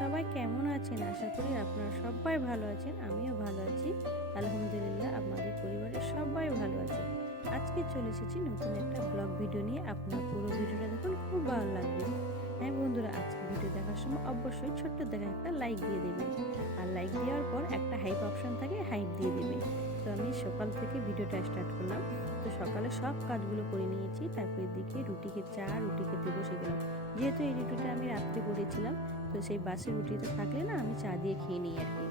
সবাই কেমন আছেন? আশা করি আপনারা সবাই ভালো আছেন, আমিও ভালো আছি। আলহামদুলিল্লাহ, আমাদের পরিবারের সবাই ভালো আছে। আজকে চলে এসেছি নতুন একটা ব্লগ ভিডিও নিয়ে। আপনার পুরো ভিডিওটা দেখুন, খুব ভালো লাগবে। হ্যাঁ বন্ধুরা, আজকে ভিডিও দেখার সময় অবশ্যই ছোট্ট দেখা একটা লাইক দিয়ে দেবেন। আর লাইক দেওয়ার পর একটা হাইপ অপশন থাকে হাইপ দিয়ে দেবেন। তো আমি সকাল থেকে ভিডিওটা স্টার্ট করলাম। তো সকালে সব কাজগুলো করে নিয়েছি, তারপরে দিকে রুটি খেয়ে চা রুটি খেতে বসে গেলাম। যেহেতু এই রুটিটা আমি রাত্রে করেছিলাম, তো সেই বাসি রুটিটা থাকলে না আমি চা দিয়ে খেয়ে নিই আর কি।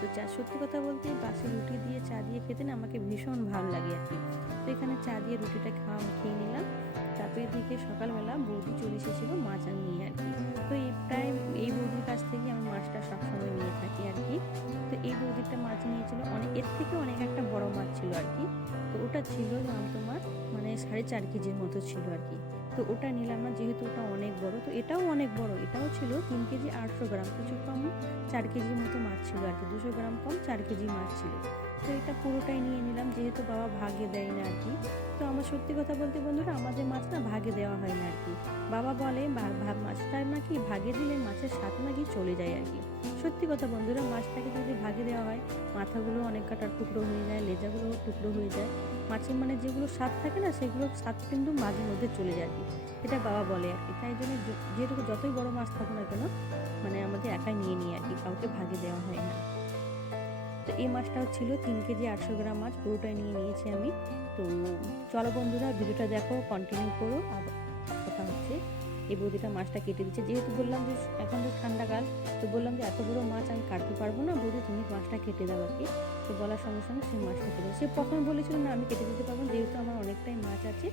তো চা, সত্যি কথা বলতে বাসি রুটি দিয়ে চা দিয়ে খেতে না আমাকে ভীষণ ভালো লাগে আর কি। তো এখানে চা দিয়ে রুটিটা খাওয়া খেয়ে নিলাম। তারপরে দিকে সকালবেলা বৌদি চলে এসেছিল মাছ আর নিয়ে আর কি। তো এই প্রায় এই বৌদির কাছ থেকে আমি মাছটা সবসময় নিয়ে থাকি আর কি। তো এই বৌদিটা মাছ নিয়েছিল এর থেকে অনেক একটা বড় মাছ ছিল আর কি। তো ওটা ছিল দাম তোমার মানে সাড়ে চার কেজির মতো ছিল আর কি। তো ওটা নিলাম না যেহেতু ওটা অনেক বড়, তো এটাও অনেক বড়। এটাও ছিল তিন কেজি আটশো গ্রাম। কিছু কম, চার কেজির মতো মাছ ছিল আর কি। দুশো গ্রাম কম, চার কেজি মাছ ছিল। তো এটা পুরোটাই নিয়ে নিলাম, যেহেতু বাবা ভাগে দেয় না আর কি। তো আমার সত্যি কথা বলতে বন্ধুরা, আমাদের মাছ না ভাগে দেওয়া হয় না আর কি। বাবা বলে মাছটা নাকি ভাগে দিলে মাছের স্বাদ নাকি চলে যায় আর কি। সত্যি কথা বন্ধুরা, মাছটাকে যদি ভাগে দেওয়া হয়, মাথাগুলো অনেক কাটার টুকরো হয়ে যায় লেজাগুলো টুকরো হয়ে যায়। মাছের মানে যেগুলো স্বাদ থাকে না, সেগুলো স্বাদ কিন্তু মাঝে মধ্যে চলে যায় আর কি। এটা বাবা বলে আর কি। তাই জন্য যেটুকু যতই বড় মাছ থাকুক না কেন মানে আমাদের একাই নিয়ে নিয়ে আর কি, কাউকে ভাগে দেওয়া হয় না। তো এই মাছটাও ছিল তিন কেজি আটশো গ্রাম মাছ, পুরোটাই নিয়ে নিয়েছি আমি। তো চলো বন্ধুরা, ভিডিওটা দেখো কন্টিনিউ করো আর কথা হচ্ছে। এই বৌদিটা মাছটা কেটে দিচ্ছে। যেহেতু বললাম যে এখন তো ঠান্ডাকাল, তো বললাম যে এত বড় মাছ আমি কাটতে পারব না। বৌদি, তুমি মাছটা কেটে দাও আর কি তো বলার সঙ্গে সঙ্গে সে মাছটা কেটে সে প্রথমে বলেছিল, না, আমি কেটে দিতে পারব যেহেতু আমার অনেকটাই মাছ আছে,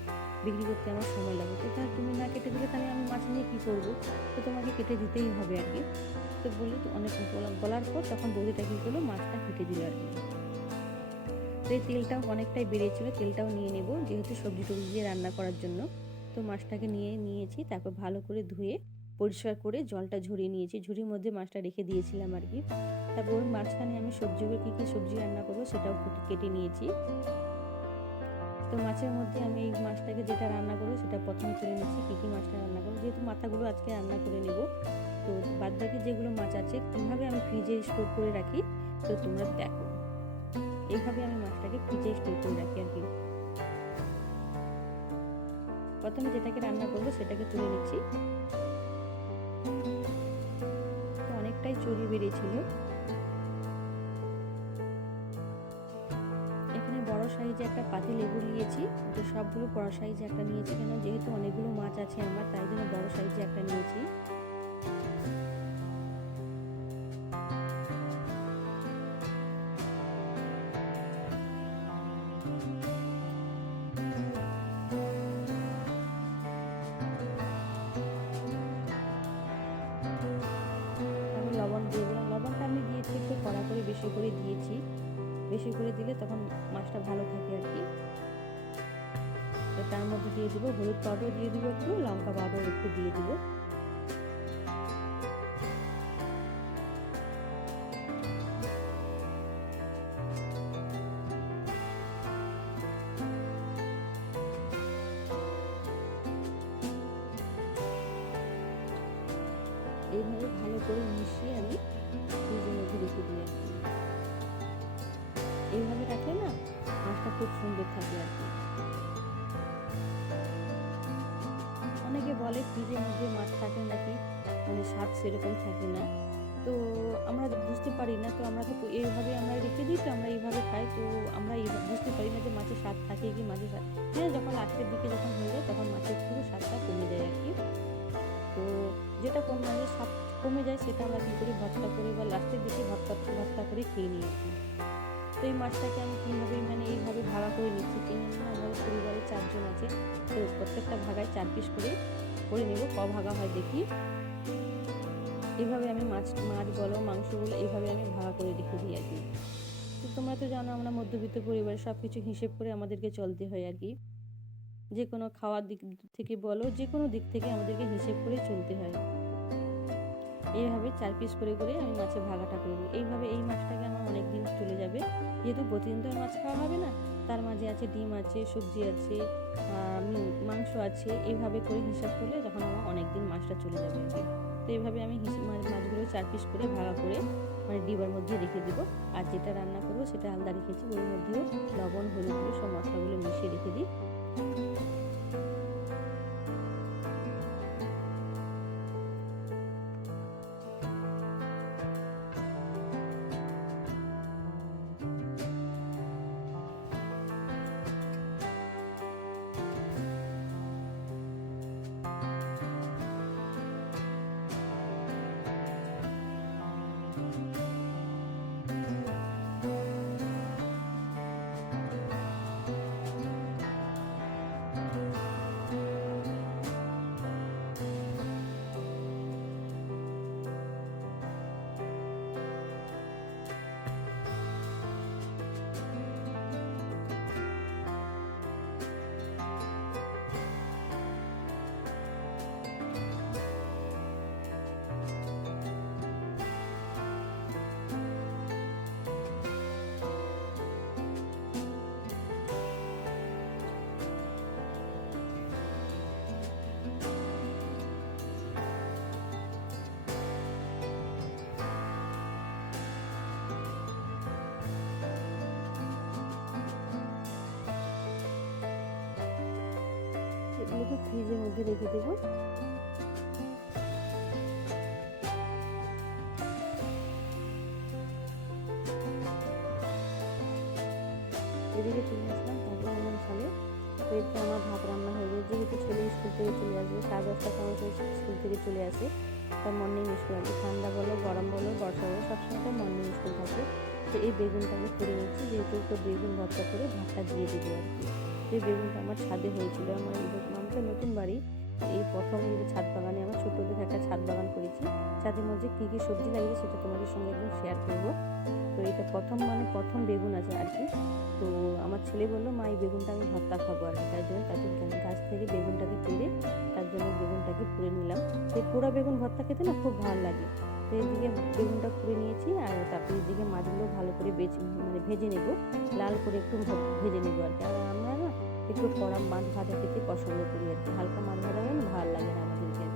বিক্রি করতে আমার সময় লাগবে। তো তাহলে তুমি না কেটে দিলে, তাহলে আমি মাছ নিয়ে কী করব? তো তোমাকে কেটে দিতেই হবে আর কি। তো বলে অনেক বলার পর তখন বৌদিটা কী করল? মাছটা কেটে দিল আর কি। তো এই তেলটাও অনেকটাই বেড়েছিল, তেলটাও নিয়ে নেব, যেহেতু সবজি টবজি দিয়ে রান্না করার জন্য। তো মাছটাকে নিয়ে, নিয়েছি, তারপর ভালো করে ধুয়ে পরিষ্কার করে জলটা ঝরিয়ে নিয়েছি। ঝুড়ির মধ্যে মাছটা রেখে দিয়েছিলাম আর কি। তারপর মাঝখানে আমি সবজিগুলো কী কী সবজি রান্না করব সেটাও কেটে নিয়েছি। তো মাছের মধ্যে আমি এই মাছটাকে যেটা রান্না করব সেটা প্রথমে তুলে নিচ্ছি, কী কী মাছটা রান্না করব। যেহেতু মাথাগুলো আজকে রান্না করে নেব, তো বাদ বাকি যেগুলো মাছ আছে, কীভাবে আমি ফ্রিজে স্টোর করে রাখি, তো তোমরা দেখো। এইভাবে আমি মাছটাকে ফ্রিজে স্টোর করে রাখি আর কি। প্রথমে যেটাকে রান্না করব সেটাকে তুলে নিচ্ছি। অনেকটাই চর্বি বেরিয়েছিল। এখানে বড় সাইজে একটা পাতি লেবু নিয়েছি। তো সবগুলো বড় সাইজে একটা নিয়েছি কেন? যেহেতু অনেকগুলো মাছ আছে আমার, তাই জন্য বড় সাইজে একটা নিয়েছি। লবণ বেশি করে দিলে তখন মাছটা ভালো থাকে আর কি। তো তার মধ্যে দিয়ে দেবো হলুদ পাউডার, দিয়ে দিব একটু, লঙ্কা পাউডার একটু দিয়ে দেবো। এইভাবে ভালো করে মিশিয়ে আমি ফ্রিজের মধ্যে রেখে দিই কি। এইভাবে রাখলে না মাছটা খুব সুন্দর থাকে আর কি। অনেকে বলে ফ্রিজের মধ্যে মাছ থাকে নাকি? মানে স্বাদ সেরকম থাকে না। তো আমরা বুঝতে পারি না, তো আমরা তো এইভাবে আমরা রেখে দিই, তো আমরা এইভাবে খাই, তো আমরা বুঝতে পারি না যে মাছের স্বাদ থাকে কি মাছের স্বাদ হ্যাঁ যখন লাস্টের দিকে যখন হয়ে যায় তখন মাছের পুরো স্বাদটা কমে যায় আর কি। তো যেটা কম মানে স্বাদ কমে যায় সেটা আমরা কী করি? ভর্তা করে বা লাস্টের দিকে ভর্তা ভর্তা করে খেয়ে নিই আর কি। এই মাছটাকে আমি কীভাবে মানে এইভাবে ভাগা করে নিচ্ছি? কিনে নিলাম আমাদের পরিবারে চারজন আছে। তো প্রত্যেকটা ভাগায় চার পিস করে করে নেব। ক ভাগা হয় দেখি। এভাবে আমি মাছ মাছ বলো, মাংস বলো এইভাবে আমি ভাগা করে রেখে দিই আর কি। তো তোমরা তো জানো, আমরা মধ্যবিত্ত পরিবারে সব কিছু হিসেব করে আমাদেরকে চলতে হয় আর কি। যে কোনো খাওয়ার দিক থেকে বলো, যে কোনো দিক থেকে আমাদেরকে হিসেব করে চলতে হয়। এইভাবে চার পিস করে করে আমি মাছের ভাগাটা করে দিই এইভাবে এই মাছটাকে আমার অনেক দিন চলে যাবে। যেহেতু প্রতিদিন তো মাছ খাওয়া হবে না, তার মাঝে আছে ডিম আছে, সবজি আছে মাংস আছে, এইভাবে করে হিসাব করলে তখন আমার অনেক দিন মাছটা চলে যাবে তো এইভাবে আমি মাছগুলো চার পিস করে ভাগা করে মানে ডিবার মধ্যে রেখে দেবো। আর যেটা রান্না করব সেটা আলাদা রেখেছি, ওর মধ্যেও লবণ, হলুদ সব মশলাগুলো মিশিয়ে রেখে দিই। এগুলোকে ফ্রিজের মধ্যে রেখে দেবো। এদিকে চলে আসলাম তারপরে আমার সালে এতে আমার ভাত রান্না হয়ে যায় যেহেতু ছেলে স্কুল থেকে চলে আসবে সাড়ে দশটা সময় স্কুল থেকে চলে আসে। তার মর্নিং স্কুল আছে। ঠান্ডা বলো, গরম বলো, বর্ষা বলো সবসময় তার মর্নিং স্কুল থাকে। তো এই বেগুনটা আমি করে নিচ্ছি। যেহেতু তো বেগুন ভর্তা করে ভাতটা দিয়ে দেবো আর কি। এই বেগুনটা আমার ছাদে হয়েছিল। আমার তো নতুন বাড়ি। এই প্রথম ছাদ বাগানে আমার ছোটো দেখে একটা ছাদ বাগান করেছি। ছাদের মধ্যে কী কী সবজি লাগিয়েছে সেটা তোমাদের সঙ্গে একদম শেয়ার করব। তো এটা প্রথম মানে প্রথম বেগুন আছে আর কি। তো আমার ছেলে বলল, মা, এই বেগুনটা আমি ভর্তা খাব আর তাই জন্য তাকে গাছ থেকে বেগুনটাকে পেরে তার জন্য বেগুনটাকে পুড়ে নিলাম। এই পোড়া বেগুন ভর্তা খেতে না খুব ভালো লাগে। তো এদিকে বেগুনটা পুড়ে নিয়েছি আর তারপরে এদিকে মাছগুলো ভালো করে বেছে মানে ভেজে নেব। লাল করে একটু ভেজে নেব আর কি। আর আমরা না একটু কড়া মাছ ভাজা খেতে পছন্দ করি আর কি। হালকা মাছ ভাজা হলে ভালো লাগে না আমাদেরকে আর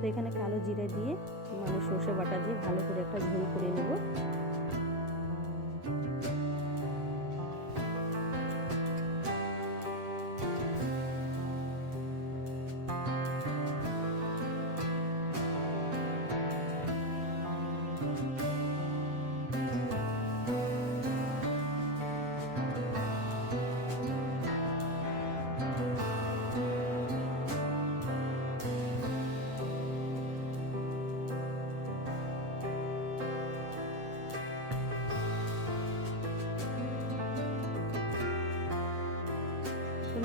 তো এখানে কালো জিরে দিয়ে মানে সর্ষে বাটা দিয়ে ভালো করে একটা ঝোল করে নেব।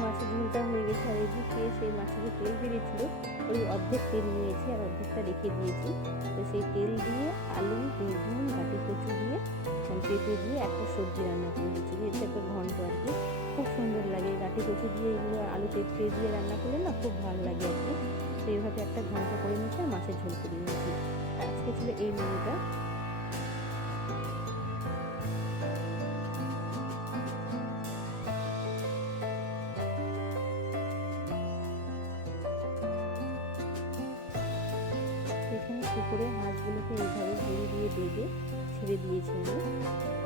মাছের ঝোলটা হয়ে গেছে আর এদিকে সেই মাছের যে তেল বেরিয়েছিল, ওই অর্ধেক তেল নিয়েছি আর অর্ধেকটা রেখে দিয়েছি। তো সেই তেল দিয়ে আলু, বেগুন গাটি কচু দিয়ে মানে পেঁপে দিয়ে একটা সবজি রান্না করে দিয়েছি। এটা একটা ঘন্ট আর কি। খুব সুন্দর লাগে। গাটি কচু দিয়ে এগুলো আলু পেঁপে দিয়ে রান্না করলে না খুব ভালো লাগে আর কি। তো এইভাবে একটা ঘন্ট করে নিয়েছি আর মাছের ঝোল করে নিয়েছি। আজকে ছিল এই মেনুটা। হাঁসগুলোকে মাছগুলোকে এইভাবে ঘুরে দিয়ে বেঁধে ছেড়ে দিয়েছি আমি।